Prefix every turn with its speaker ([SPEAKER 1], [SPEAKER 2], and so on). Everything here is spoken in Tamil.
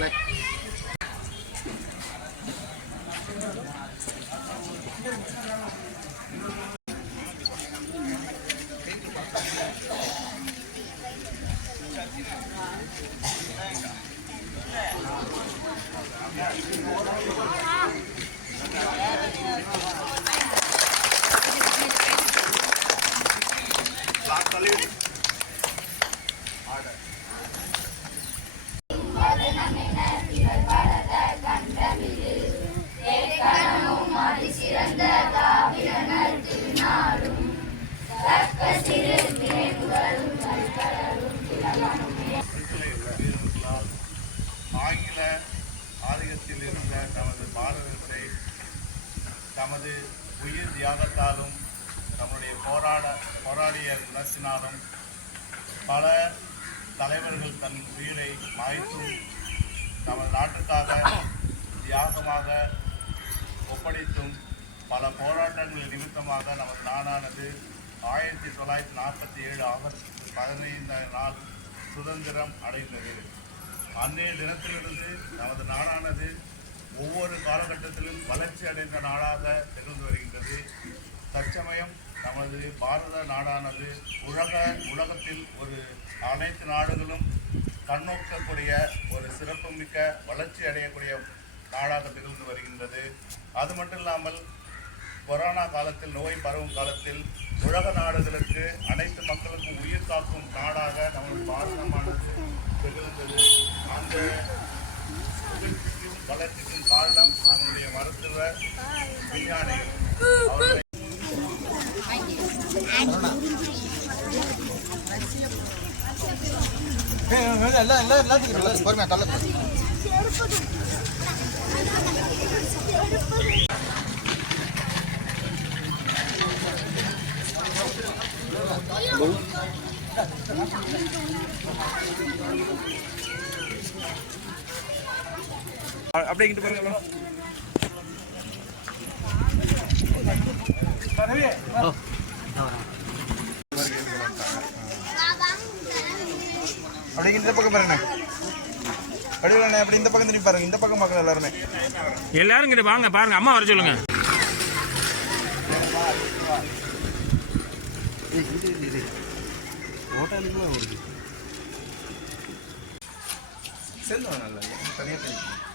[SPEAKER 1] đặt lên Lock the lid. தமது உயிர் தியாகத்தாலும் நம்முடைய போராட போராடிய உணர்ச்சினாலும் பல தலைவர்கள் தன் உயிரை மாய்த்தும் நமது நாட்டுக்காக தியாகமாக ஒப்படைத்தும் பல போராட்டங்கள் நிமித்தமாக நமது நாடானது ஆயிரத்தி தொள்ளாயிரத்தி நாற்பத்தி ஏழு ஆகஸ்ட் பதினைந்தாம் நாள் சுதந்திரம் அடைந்தது. அன்றைய தினத்திலிருந்து நமது நாடானது ஒவ்வொரு காலகட்டத்திலும் வளர்ச்சி அடைந்த நாடாக திகழ்ந்து வருகின்றது. தற்சமயம் நமது பாரத நாடானது உலக உலகத்தில் ஒரு அனைத்து நாடுகளும் கண்ணோக்கக்கூடிய ஒரு சிறப்புமிக்க வளர்ச்சி அடையக்கூடிய நாடாக திகழ்ந்து வருகின்றது. அது மட்டும் இல்லாமல் கொரோனா காலத்தில் நோய் பரவும் காலத்தில் உலக நாடுகளுக்கு அனைத்து மக்களுக்கும் உயிர் காக்கும் நாடாக நமது பாரதமானது திகழ்ந்தது. அந்த வளர்ச்சி காரணம் நம்முடைய மருத்துவ விஞ்ஞானிகள் அவர்களை
[SPEAKER 2] எல்லாம் எல்லாம் எல்லாத்துக்கும் பொறுமையா தள்ள
[SPEAKER 3] அப்படியே இங்கிட்டு பாருங்க.
[SPEAKER 2] அப்படியே இந்த பக்கம் பாருங்க வடிவில் அப்படி இந்த பக்கம் திரும்பி பாருங்க இந்த பக்கம் பார்க்கணும் எல்லாருமே.
[SPEAKER 3] எல்லாரும் இங்கிட்டு வாங்க பாருங்க. அம்மா வர சொல்லுங்க.
[SPEAKER 2] சேர்ந்து நல்லா தனியாக